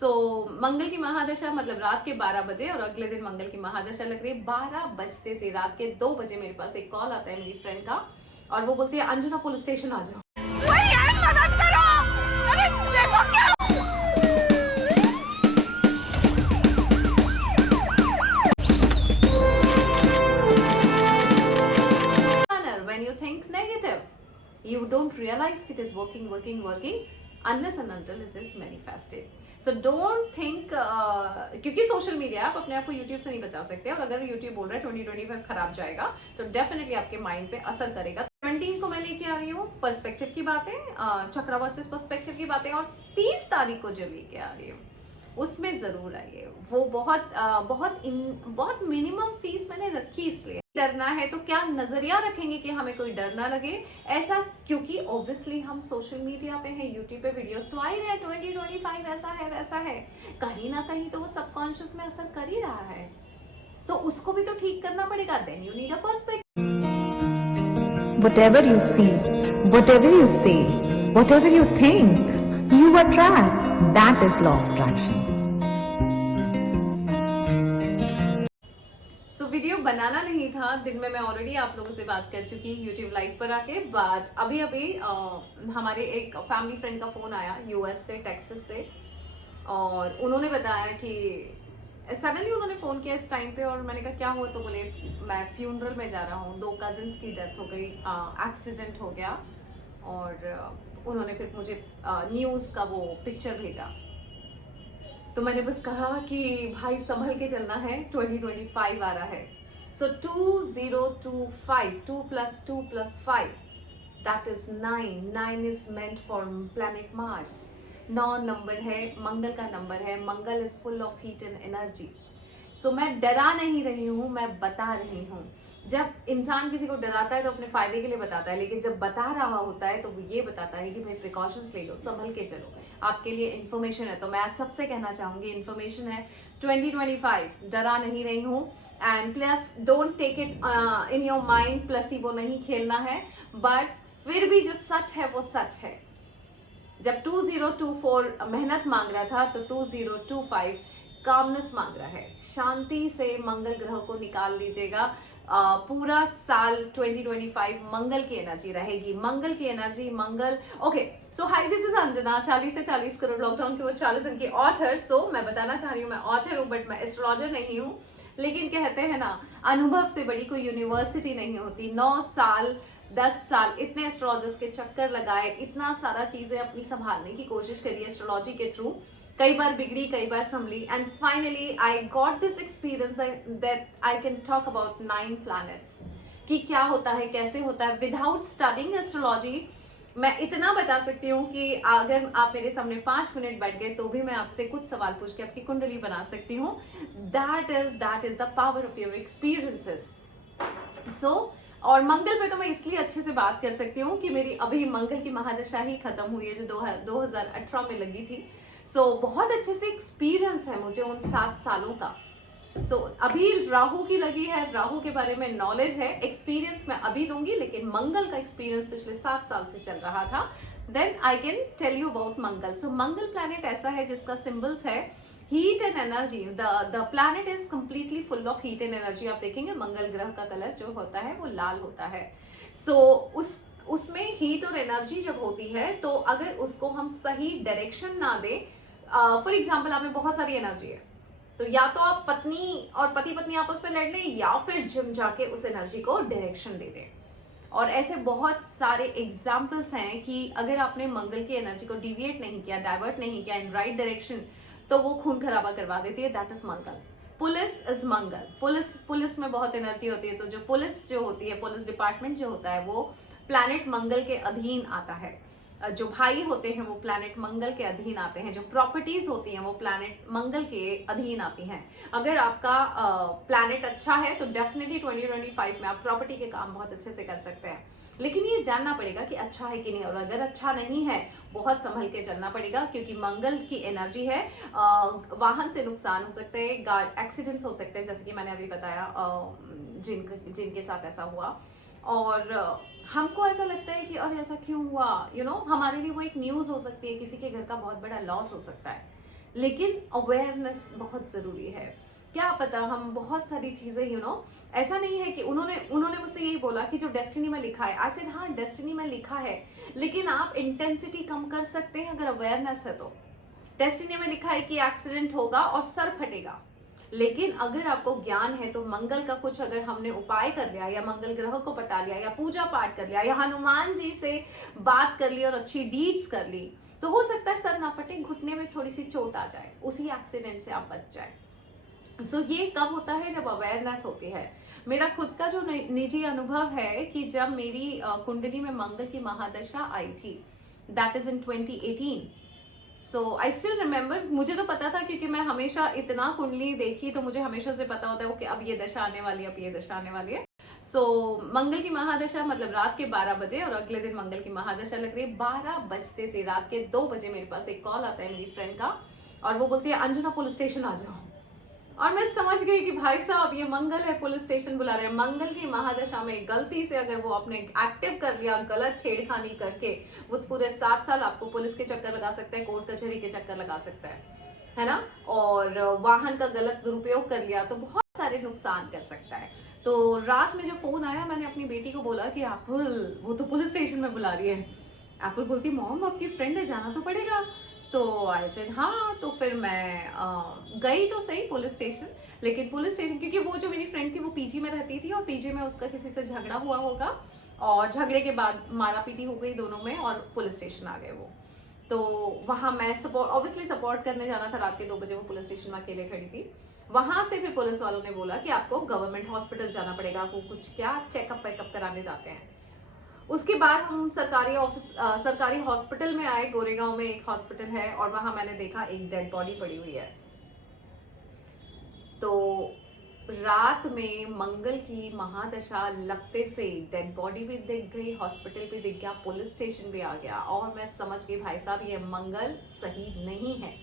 सो मंगल की महादशा मतलब रात के 12 बजे, और अगले दिन मंगल की महादशा लग रही है 12 बजते से रात के 2 बजे। मेरे पास एक कॉल आता है मेरी फ्रेंड का, और वो बोलती है अंजना पुलिस स्टेशन आ जाओ। मदद करो, अरे देखो क्या। When you think negative, you don't realize it is working unless and until it is manifested. So don't think क्योंकि सोशल मीडिया आप अपने आप को यूट्यूब से नहीं बचा सकते, और अगर यूट्यूब बोल रहा है 2025 खराब जाएगा तो डेफिनेटली आपके माइंड पे असर करेगा। 17 को मैं लेके आ रही हूँ पर्सपेक्टिव की बातें, चक्रा वर्सेस पर्सपेक्टिव की बातें, और 30 तारीख को जो लेके आ रही हूँ उसमें जरूर आइए। वो बहुत मिनिमम फीस मैंने रखी, इसलिए डरना है तो क्या नजरिया रखेंगे कि हमें कोई डर ना लगे ऐसा, क्योंकि ऑब्वियसली हम सोशल मीडिया पे हैं, यूट्यूब पे वीडियोस तो आ ही रहे हैं 2025 ऐसा है वैसा है, कहीं ना कहीं तो वो सबकॉन्शियस में असर कर ही रहा है, तो उसको भी तो ठीक करना पड़ेगा। Then you need a perspective. Whatever you see, whatever you say, whatever you think, you attract. That is law of attraction. Video बनाना नहीं था, दिन में मैं ऑलरेडी आप लोगों से बात कर चुकी यूट्यूब लाइव पर आके, बट अभी हमारे एक फैमिली फ्रेंड का फ़ोन आया यूएस से, टेक्सास से, और उन्होंने बताया कि सडनली उन्होंने फ़ोन किया इस टाइम पे, और मैंने कहा क्या हुआ, तो बोले मैं फ्यूनरल में जा रहा हूँ, 2 कजिन्स की डेथ हो गई, एक्सीडेंट हो गया, और उन्होंने फिर मुझे न्यूज़ का वो पिक्चर भेजा। तो मैंने बस कहा कि भाई संभल के चलना है, 2025 आ रहा है। So 2025, 2 + 2 + 5, that is 9। 9 is meant for planet Mars. 9 number है, मंगल का नंबर है। Mangal is full of heat and energy. So मैं डरा नहीं रही हूँ, मैं बता रही हूँ। जब इंसान किसी को डराता है तो अपने फायदे के लिए बताता है, लेकिन जब बता रहा होता है तो वो ये बताता है कि भाई प्रिकॉशंस ले लो, संभल के चलो, आपके लिए इन्फॉर्मेशन है। तो मैं आज सबसे कहना चाहूंगी इन्फॉर्मेशन है 2025, डरा नहीं रही हूँ। And plus don't take it in your mind, placebo नहीं खेलना है, बट फिर भी जो सच है वो सच है। जब 2024 मेहनत मांग रहा था तो 2025 कामनेस मांग रहा है। शांति से मंगल ग्रह को निकाल लीजिएगा। पूरा साल 2025 मंगल की एनर्जी रहेगी, मंगल की energy, Mangal. Okay, so hi, this is Anjana, 40 से 40 करोड़ लॉकडाउन के वो 40 दिन की ऑथर। सो मैं बताना चाह रही हूँ, मैं ऑथर हूँ बट मैं एस्ट्रोलॉजर नहीं हूँ। लेकिन कहते हैं ना, अनुभव से बड़ी कोई यूनिवर्सिटी नहीं होती। 9 साल 10 साल इतने एस्ट्रोलॉजर्स के चक्कर लगाए, इतना सारा चीजें अपनी संभालने की कोशिश करी एस्ट्रोलॉजी के थ्रू, कई बार बिगड़ी, कई बार संभली, and finally I got this experience that I can talk about 9 planets, कि क्या होता है, कैसे होता है। विदाउट स्टडिंग एस्ट्रोलॉजी मैं इतना बता सकती हूँ कि अगर आप मेरे सामने 5 मिनट बैठ गए तो भी मैं आपसे कुछ सवाल पूछ के आपकी कुंडली बना सकती हूँ। That is the power of your experiences. So और मंगल पे तो मैं इसलिए अच्छे से बात कर सकती हूँ कि मेरी अभी मंगल की महादशा ही खत्म हुई है, जो 2018 में लगी थी। सो बहुत अच्छे से एक्सपीरियंस है मुझे उन 7 सालों का। सो अभी राहु की लगी है, राहु के बारे में नॉलेज है, एक्सपीरियंस मैं अभी लूंगी, लेकिन मंगल का एक्सपीरियंस पिछले 7 साल से चल रहा था। Then I can tell you about Mangal. So Mangal planet ऐसा है जिसका सिंबल्स है heat and energy. The planet is completely full of heat and energy. आप देखेंगे मंगल ग्रह का कलर जो होता है वो लाल होता है। सो उसमें हीट और एनर्जी जब होती है तो अगर उसको हम सही डायरेक्शन ना दे, फॉर एग्जाम्पल आप में बहुत सारी एनर्जी है, तो या तो आप पत्नी और पति पत्नी आपस में लड़ लें, या फिर जिम जाके उस एनर्जी को डायरेक्शन दे दें। और ऐसे बहुत सारे एग्जाम्पल्स हैं कि अगर आपने मंगल की एनर्जी को डिविएट नहीं किया, डाइवर्ट नहीं किया इन राइट डायरेक्शन, तो वो खून खराबा करवा देती है। That is Mangal. Police is Mangal. Police में बहुत एनर्जी होती है, तो जो पुलिस जो होती है, पुलिस डिपार्टमेंट जो होता है, वो प्लैनेट मंगल के अधीन आता है। जो भाई होते हैं वो प्लैनेट मंगल के अधीन आते हैं। जो प्रॉपर्टीज होती हैं वो प्लैनेट मंगल के अधीन आती हैं। अगर आपका प्लैनेट अच्छा है तो डेफिनेटली 2025 में आप प्रॉपर्टी के काम बहुत अच्छे से कर सकते हैं, लेकिन ये जानना पड़ेगा कि अच्छा है कि नहीं। और अगर अच्छा नहीं है, बहुत संभल के चलना पड़ेगा, क्योंकि मंगल की एनर्जी है। वाहन से नुकसान हो सकते हैं, गार्ड एक्सीडेंट्स हो सकते हैं, जैसे कि मैंने अभी बताया जिनके साथ ऐसा हुआ। और हमको ऐसा लगता है कि अरे ऐसा क्यों हुआ, हमारे लिए वो एक न्यूज़ हो सकती है, किसी के घर का बहुत बड़ा लॉस हो सकता है। लेकिन अवेयरनेस बहुत ज़रूरी है। क्या पता हम बहुत सारी चीज़ें ऐसा नहीं है कि उन्होंने मुझसे यही बोला कि जो डेस्टिनी में लिखा है, आई सेड हाँ डेस्टिनी में लिखा है, लेकिन आप इंटेंसिटी कम कर सकते हैं अगर अवेयरनेस है तो। डेस्टिनी में लिखा है कि एक्सीडेंट होगा और सर फटेगा, लेकिन अगर आपको ज्ञान है तो मंगल का कुछ अगर हमने उपाय कर लिया, या मंगल ग्रह को पटा लिया, या पूजा पाठ कर लिया, या हनुमान जी से बात कर ली और अच्छी डीड्स कर ली, तो हो सकता है सर ना फटे, घुटने में थोड़ी सी चोट आ जाए, उसी एक्सीडेंट से आप बच जाए। सो ये कब होता है? जब अवेयरनेस होती है। मेरा खुद का जो निजी अनुभव है कि जब मेरी कुंडली में मंगल की महादशा आई थी, that is in 2018। So I still remember, मुझे तो पता था क्योंकि मैं हमेशा इतना कुंडली देखी, तो मुझे हमेशा से पता होता है कि अब ये दशा आने वाली है, अब ये दशा आने वाली है। सो मंगल की महादशा मतलब रात के 12 बजे, और अगले दिन मंगल की महादशा लग रही है। 12 बजते से रात के 2 बजे मेरे पास एक कॉल आता है मेरी फ्रेंड का, और वो बोलती है अंजना पुलिस स्टेशन आ जाओ। और मैं समझ गई कि भाई साहब ये मंगल है, पुलिस स्टेशन बुला रहे हैं। मंगल की महादशा में गलती से अगर वो अपने एक्टिव कर लिया, गलत छेड़खानी करके, उस पूरे 7 साल आपको पुलिस के चक्कर लगा सकता है, कोर्ट कचहरी के चक्कर लगा सकता है ना, और वाहन का गलत दुरुपयोग कर लिया तो बहुत सारे नुकसान कर सकता है। तो रात में जब फोन आया, मैंने अपनी बेटी को बोला कि एप्पल वो तो पुलिस स्टेशन में बुला रही है। एप्पल बोलती मॉम आपकी फ्रेंड है, जाना तो पड़ेगा। तो आई सेड हाँ। तो फिर मैं गई तो सही पुलिस स्टेशन, लेकिन पुलिस स्टेशन, क्योंकि वो जो मेरी फ्रेंड थी वो पीजी में रहती थी, और पीजी में उसका किसी से झगड़ा हुआ होगा, और झगड़े के बाद मारा पीटी हो गई दोनों में, और पुलिस स्टेशन आ गए वो। तो वहाँ मैं ऑब्वियसली सपोर्ट करने जाना था। रात के 2 बजे वो पुलिस स्टेशन में अकेले खड़ी थी। वहां से फिर पुलिस वालों ने बोला कि आपको गवर्नमेंट हॉस्पिटल जाना पड़ेगा, वो कुछ क्या चेकअप वेकअप कराने जाते हैं। उसके बाद हम सरकारी हॉस्पिटल में आए। गोरेगांव में एक हॉस्पिटल है, और वहां मैंने देखा एक डेड बॉडी पड़ी हुई है। तो रात में मंगल की महादशा लगते से डेड बॉडी भी दिख गई, हॉस्पिटल भी दिख गया, पुलिस स्टेशन भी आ गया, और मैं समझ गई भाई साहब ये मंगल सही नहीं है,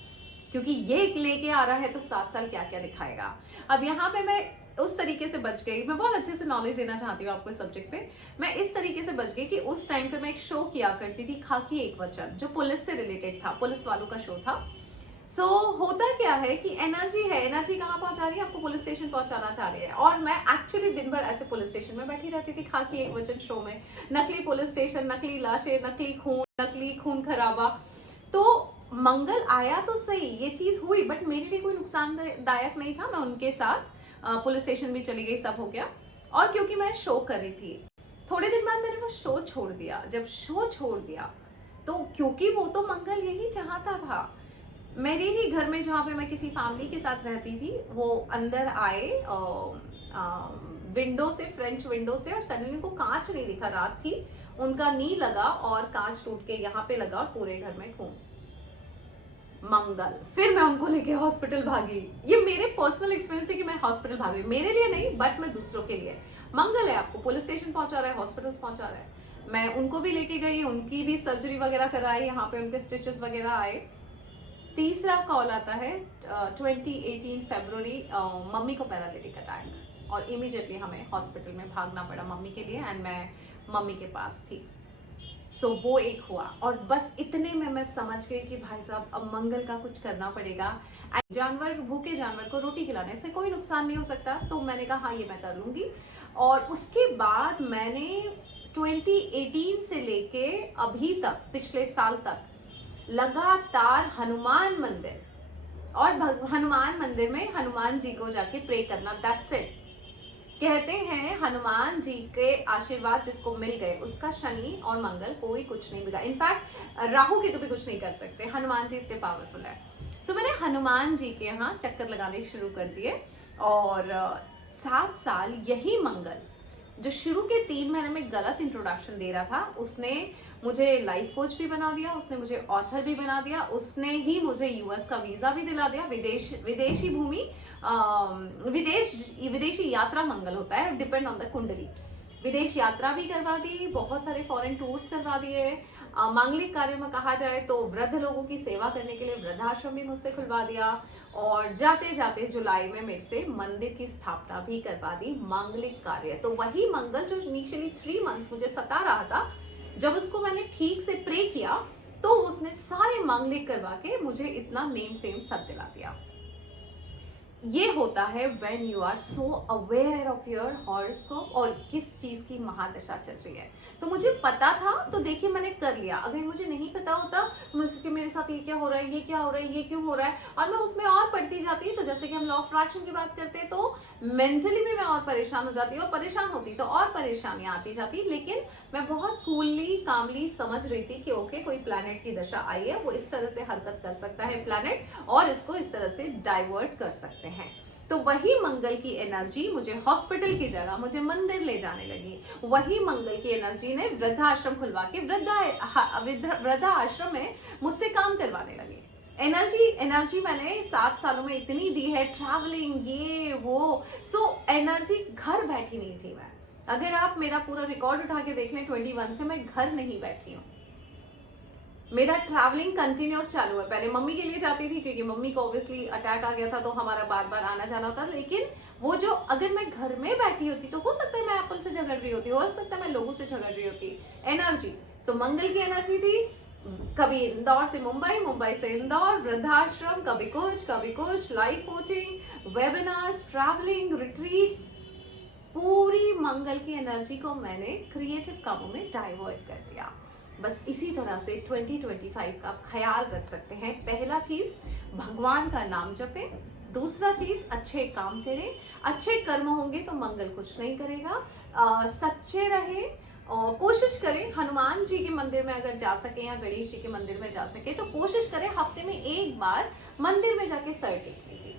क्योंकि ये लेके आ रहा है तो 7 साल क्या क्या दिखाएगा। अब यहाँ पे मैं उस तरीके से बच गई, मैं बहुत अच्छे से नॉलेज देना चाहती हूँ आपको इस सब्जेक्ट पे। मैं इस तरीके से बच गई कि उस टाइम पे मैं एक शो किया करती थी, खाकी एक वचन, जो पुलिस से रिलेटेड था, पुलिस वालों का शो था। सो होता क्या है कि एनर्जी है, एनर्जी कहाँ पहुंचा रही है आपको? पुलिस स्टेशन पहुंचाना चाह रही है। और मैं एक्चुअली दिन भर ऐसे पुलिस स्टेशन में बैठी रहती थी, खाकी एक वचन शो में। नकली पुलिस स्टेशन, नकली लाशें, नकली खून खराबा। तो मंगल आया तो सही, ये चीज हुई, बट मेरे लिए कोई नुकसानदायक नहीं था। मैं उनके साथ पुलिस स्टेशन भी चली गई, सब हो गया। और क्योंकि मैं शो कर रही थी, थोड़े दिन बाद मैंने वो शो छोड़ दिया। जब शो छोड़ दिया तो क्योंकि वो तो मंगल यही चाहता था, मेरे ही घर में जहाँ पे मैं किसी फैमिली के साथ रहती थी, वो अंदर आए विंडो से, फ्रेंच विंडो से, और सडनली उनको कांच नहीं दिखा, रात थी, उनका नी लगा और कांच टूट के यहाँ पे लगा, और पूरे घर में खून। मंगल। फिर मैं उनको लेके हॉस्पिटल भागी। ये मेरे पर्सनल एक्सपीरियंस है कि मैं हॉस्पिटल भाग रही, मेरे लिए नहीं बट मैं दूसरों के लिए। मंगल है आपको पुलिस स्टेशन पहुंचा रहा है, हॉस्पिटल्स पहुंचा रहा है। मैं उनको भी लेके गई, उनकी भी सर्जरी वगैरह कराई, यहाँ पे उनके स्टिचेस वगैरह आए। तीसरा कॉल आता है 2018 फरवरी, मम्मी को पैरालिटिक अटैक, और इमीडिएटली हमें हॉस्पिटल में भागना पड़ा मम्मी के लिए, एंड मैं मम्मी के पास थी। सो वो एक हुआ, और बस इतने में मैं समझ गई कि भाई साहब अब मंगल का कुछ करना पड़ेगा। जानवर, भूखे जानवर को रोटी खिलाने से कोई नुकसान नहीं हो सकता, तो मैंने कहा हाँ ये मैं कर लूँगी। और उसके बाद मैंने 2018 से लेके अभी तक, पिछले साल तक, लगातार हनुमान मंदिर, और हनुमान मंदिर में हनुमान जी को जाके प्रे करना, दैट्स इट। कहते हैं हनुमान जी के आशीर्वाद जिसको मिल गए उसका शनि और मंगल कोई कुछ नहीं बिगाड़, इनफैक्ट राहु की तो भी कुछ नहीं कर सकते, हनुमान जी इतने पावरफुल है। सो मैंने हनुमान जी के यहाँ चक्कर लगाने शुरू कर दिए, और 7 साल यही मंगल, जो शुरू के 3 महीने में गलत इंट्रोडक्शन दे रहा था, उसने मुझे लाइफ कोच भी बना दिया, उसने मुझे ऑथर भी बना दिया, उसने ही मुझे यूएस का वीजा भी दिला दिया। विदेशी भूमि, विदेशी यात्रा मंगल होता है, डिपेंड ऑन द कुंडली। विदेश यात्रा भी करवा दी, बहुत सारे फॉरेन टूर्स करवा दिए। मांगलिक कार्यों में कहा जाए तो वृद्ध लोगों की सेवा करने के लिए वृद्धाश्रम भी मुझसे खुलवा दिया, और जाते जाते जुलाई में मेरे से मंदिर की स्थापना भी करवा दी, मांगलिक कार्य। तो वही मंगल जो इनिशियली 3 मंथ्स मुझे सता रहा था, जब उसको मैंने ठीक से प्रे किया तो उसने सारे मांगलिक करवा के मुझे इतना नेम फेम सब दिला दिया। ये होता है when you are so aware of your horoscope और किस चीज़ की महादशा चल रही है। तो मुझे पता था तो देखिए मैंने कर लिया। अगर मुझे नहीं पता होता मुझसे मेरे साथ ये क्या हो रहा है, ये क्या हो रहा है, ये क्यों हो रहा है, और मैं उसमें और पढ़ती जाती, तो जैसे कि हम लॉ ऑफ अट्रैक्शन की बात करते हैं तो मेंटली भी मैं और परेशान हो जाती और परेशान होती तो और परेशानियां आती जाती। लेकिन मैं बहुत कूलली कामली समझ रही थी कि ओके कोई प्लैनेट की दशा आई है, वो इस तरह से हरकत कर सकता है प्लैनेट, और इसको इस तरह से डाइवर्ट कर सकते हैं। तो वही मंगल की एनर्जी मुझे हॉस्पिटल की जगह मुझे मंदिर ले जाने लगी। वही मंगल की एनर्जी ने वृद्धाश्रम खुलवा के वृद्धाश्रम में मुझसे काम करवाने लगे। एनर्जी मैंने 7 सालों में इतनी दी है, ट्रैवलिंग ये वो। सो एनर्जी घर बैठी नहीं थी मैं। अगर आप मेरा पूरा रिकॉर्ड उठा के देख लें 21 से मैं घर नहीं बैठी हूँ। मेरा ट्रैवलिंग कंटिन्यूस चालू है। पहले मम्मी के लिए जाती थी क्योंकि मम्मी को ऑब्वियसली अटैक आ गया था तो हमारा बार बार आना जाना होता, लेकिन वो जो अगर मैं घर में बैठी होती तो हो सकता है मैं एप्पल से झगड़ रही होती, हो सकता है मैं लोगों से झगड़ रही होती। एनर्जी सो मंगल की एनर्जी थी। कभी इंदौर से मुंबई, मुंबई से इंदौर, वृद्धाश्रम, कभी कुछ live coaching, webinars, travelling, retreats, पूरी मंगल की एनर्जी को मैंने क्रिएटिव कामों में डाइवर्ट कर दिया। बस इसी तरह से 2025 का ख्याल रख सकते हैं। पहला चीज भगवान का नाम जपें, दूसरा चीज अच्छे काम करें। अच्छे कर्म होंगे तो मंगल कुछ नहीं करेगा। सच्चे रहें और कोशिश करें हनुमान जी के मंदिर में अगर जा सके या गणेश जी के मंदिर में जा सके तो कोशिश करें हफ्ते में एक बार मंदिर में जाके सर टेकने की।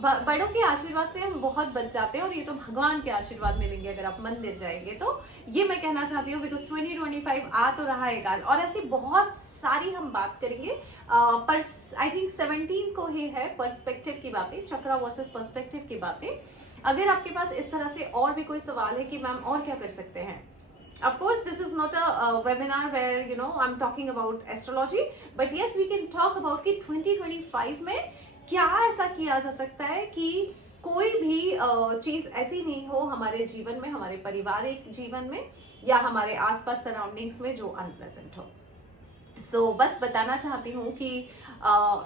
बड़ों के आशीर्वाद से हम बहुत बच जाते हैं और ये तो भगवान के आशीर्वाद मिलेंगे अगर आप मंदिर जाएंगे। तो ये मैं कहना चाहती हूँ बिकॉज 2025 आ तो रहा है गाल, और ऐसी बहुत सारी हम बात करेंगे। पर आई थिंक 17 को ही है पर्सपेक्टिव की बातें, चक्रा वर्सेस पर्सपेक्टिव की बातें। अगर आपके पास इस तरह से और भी कोई सवाल है कि मैम और क्या कर सकते हैं, of course this is not a webinar where you know I'm talking about astrology, but yes we can talk about कि 2025 में क्या ऐसा किया जा सकता है कि कोई भी चीज ऐसी नहीं हो हमारे जीवन में, हमारे पारिवारिक जीवन में या हमारे आसपास सराउंडिंग्स में जो अनप्लेजेंट हो। सो बस बताना चाहती हूँ कि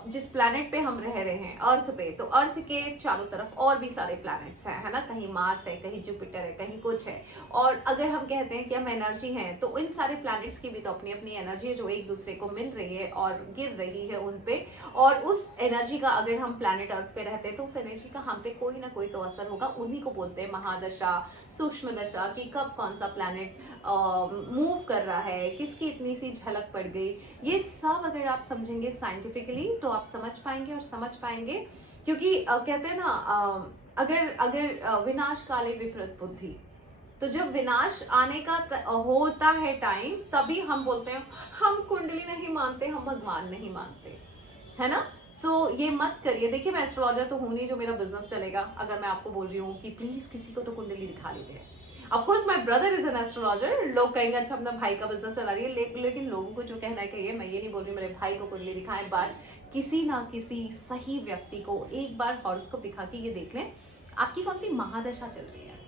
जिस प्लैनेट पे हम रह रहे हैं अर्थ पे, तो अर्थ के चारों तरफ और भी सारे प्लैनेट्स हैं, है ना। कहीं मार्स है, कहीं जुपिटर है, कहीं कुछ है। और अगर हम कहते हैं कि हम एनर्जी हैं तो इन सारे प्लैनेट्स की भी तो अपनी अपनी एनर्जी है जो एक दूसरे को मिल रही है और गिर रही है उन पे। और उस एनर्जी का अगर हम प्लैनेट अर्थ पे रहते हैं तो उस एनर्जी का हम पे कोई ना कोई तो असर होगा। उन्हीं को बोलते हैं महादशा, सूक्ष्म दशा, कि कब कौन सा प्लैनेट मूव कर रहा है, किसकी इतनी सी झलक पड़ गई। ये सब अगर आप समझेंगे साइंटिफिकली तो आप समझ पाएंगे, और समझ पाएंगे क्योंकि कहते हैं ना अगर विनाश काले विपरीत बुद्धि, तो जब विनाश आने का होता है टाइम तभी हम बोलते हैं हम कुंडली नहीं मानते, हम भगवान नहीं मानते, है ना। सो ये मत करिए। देखिए मैं एस्ट्रोलॉजर तो हूँ नहीं जो मेरा बिजनेस चलेगा अगर मैं आपको बोल रही हूँ कि प्लीज किसी को तो कुंडली दिखा लीजिए। Of course my brother is an astrologer. लोग कहेंगे अच्छा अपना भाई का बिजनेस चला रही है, लेकिन लोगों को जो कहना है कहिए, मैं ये नहीं बोल रही मेरे भाई को कुंडली दिखाएं। बार किसी ना किसी सही व्यक्ति को एक बार हॉरोस्कोप दिखा के ये देख लें आपकी कौन सी महादशा चल रही है,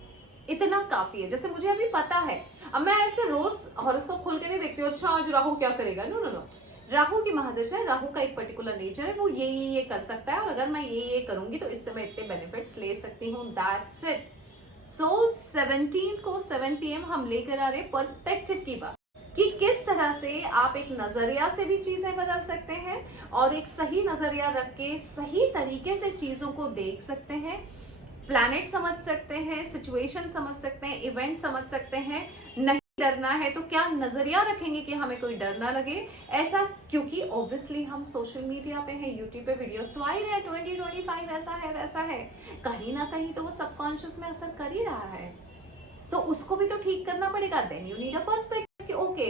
इतना काफी है। जैसे मुझे अभी पता है, अब मैं ऐसे रोज हॉरोस्कोप खोल के नहीं देखती हूँ अच्छा आज राहु क्या करेगा। नो नो नो, राहु की महादशा है, राहु का एक पर्टिकुलर नेचर है, वो ये कर सकता है और अगर मैं ये करूंगी तो इससे मैं इतने बेनिफिट्स ले सकती हूँ। That's it. सो 17 को 7 PM हम लेकर आ रहे पर्सपेक्टिव की बात कि किस तरह से आप एक नजरिया से भी चीजें बदल सकते हैं और एक सही नजरिया रख के सही तरीके से चीजों को देख सकते हैं, प्लैनेट समझ सकते हैं, सिचुएशन समझ सकते हैं, इवेंट समझ सकते हैं। नहीं डरना है तो क्या नजरिया रखेंगे कि हमें कोई डर ना लगे ऐसा, क्योंकि ऑब्वियसली हम सोशल मीडिया पे हैं, यूट्यूब पे वीडियोस तो आ ही रहे हैं 2025 ऐसा है वैसा है, कहीं ना कहीं तो वो सबकॉन्शियस में असर कर ही रहा है, तो उसको भी तो ठीक करना पड़ेगा। Then you need a perspective कि ओके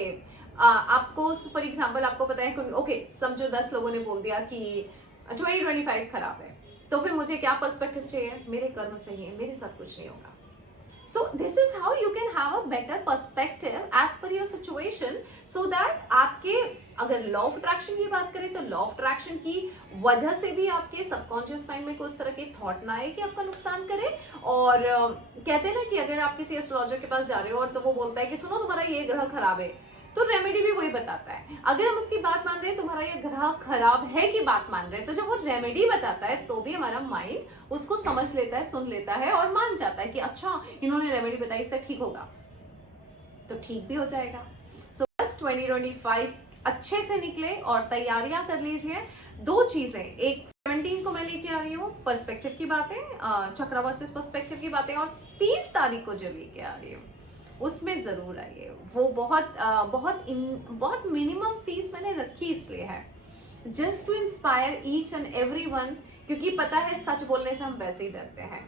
आपको फॉर एग्जांपल आपको पता है ओके समझो 10 लोगों ने बोल दिया कि 2025 खराब है, तो फिर मुझे क्या पर्सपेक्टिव चाहिए, मेरे कर्म सही है, मेरे साथ कुछ नहीं होगा। So this is how you can have a better perspective as per your situation, so that आपके अगर लॉ ऑफ अट्रैक्शन की बात करें तो लॉ ऑफ अट्रैक्शन की वजह से भी आपके सबकॉन्शियस माइंड में कुछ तरह के थॉट ना आए कि आपका नुकसान करे। और कहते हैं ना कि अगर आप किसी एस्ट्रोलॉजर के पास जा रहे हो और तो वो बोलता है कि सुनो तुम्हारा ये ग्रह खराब है, तो रेमेडी भी वही बताता है। अगर हम उसकी बात मान रहे हैं, तुम्हारा ये ग्रह खराब है की बात मान रहे हैं, तो जब वो रेमेडी बताता है तो भी हमारा माइंड उसको समझ लेता है, सुन लेता है और मान जाता है कि अच्छा इन्होंने रेमेडी बताई, इससे ठीक होगा, तो ठीक भी हो जाएगा। सो बस 2025 अच्छे से निकले और तैयारियां कर लीजिए। 2 चीजें, एक 17 को मैं लेके आ रही हूँ पर्सपेक्टिव की बातें, चक्रा वर्सेस पर्सपेक्टिव की बातें, और 30 तारीख को जो लेके आ रही हूँ उसमें जरूर आइए। वो बहुत मिनिमम फीस मैंने रखी इसलिए है, just to inspire each and every one, क्योंकि पता है सच बोलने से हम वैसे ही डरते हैं।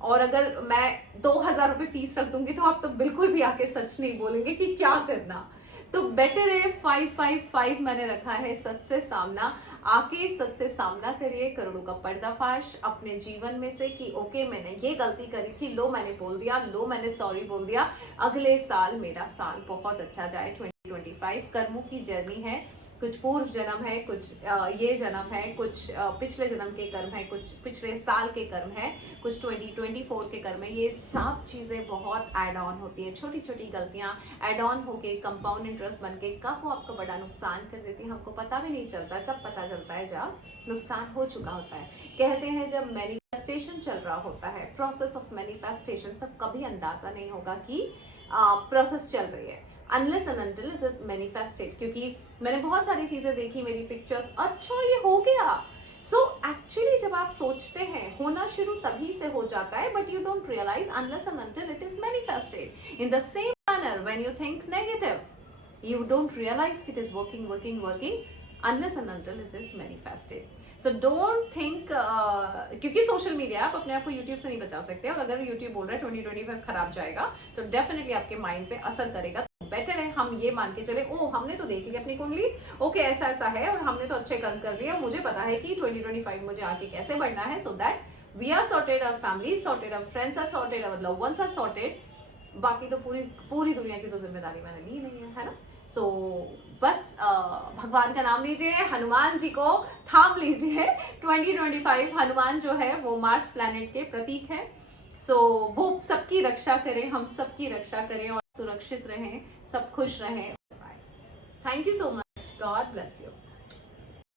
और अगर मैं 2000 रुपये फीस रख दूंगी तो आप तो बिल्कुल भी आके सच नहीं बोलेंगे कि क्या करना। तो बेटर है 555 मैंने रखा है, सच से सामना। आके सच से सामना करिए, करोड़ों का पर्दाफाश अपने जीवन में से कि ओके मैंने ये गलती करी थी, लो मैंने बोल दिया, लो मैंने सॉरी बोल दिया, अगले साल मेरा साल बहुत अच्छा जाए। 2025 कर्मों की जर्नी है, कुछ पूर्व जन्म है, कुछ ये जन्म है, कुछ पिछले जन्म के कर्म है, कुछ पिछले साल के कर्म है, कुछ 2024 के कर्म है। ये सब चीज़ें बहुत ऐड ऑन होती है, छोटी छोटी गलतियाँ ऐड ऑन होके कंपाउंड इंटरेस्ट बन के कब वो आपको बड़ा नुकसान कर देती है, हमको पता भी नहीं चलता। तब पता चलता है जब नुकसान हो चुका होता है। कहते हैं जब मैनिफेस्टेशन चल रहा होता है, प्रोसेस ऑफ मैनिफेस्टेशन, तब कभी अंदाजा नहीं होगा कि प्रोसेस चल रही है, unless and until is it manifested. क्योंकि मैंने बहुत सारी चीजें देखी, मेरी पिक्चर्स, अच्छा ये हो गया। सो एक्चुअली जब आप सोचते हैं, होना शुरू तभी से हो जाता है, but you don't realize unless and until it is manifested. In the same manner when you think negative, you don't realize it is working unless and until it is manifested. So don't think क्योंकि social media, आप अपने आप को YouTube से नहीं बचा सकते, और अगर यूट्यूब बोल रहा है 2025 खराब जाएगा तो डेफिनेटली आपके माइंड पे असर करेगा। तो बेटर है हम ये मान के चले, ओ हमने तो देख लिया अपनी कुंडली, ओके ऐसा ऐसा है और हमने तो अच्छे कर्म कर लिए, और मुझे पता है कि 2025 मुझे आगे कैसे बढ़ना है, so that we are sorted, our family is sorted, our friends are sorted, our loved ones are sorted. बाकी तो पूरी दुनिया की तो जिम्मेदारी मैंने ली नहीं है ना। सो बस भगवान का नाम लीजिए, हनुमान जी को थाम लीजिए। 2025 हनुमान जो है वो मार्स प्लैनेट के प्रतीक है। सो वो सबकी रक्षा करें, हम सबकी रक्षा करें और सुरक्षित रहें, सब खुश रहें। Thank you so much, God bless you.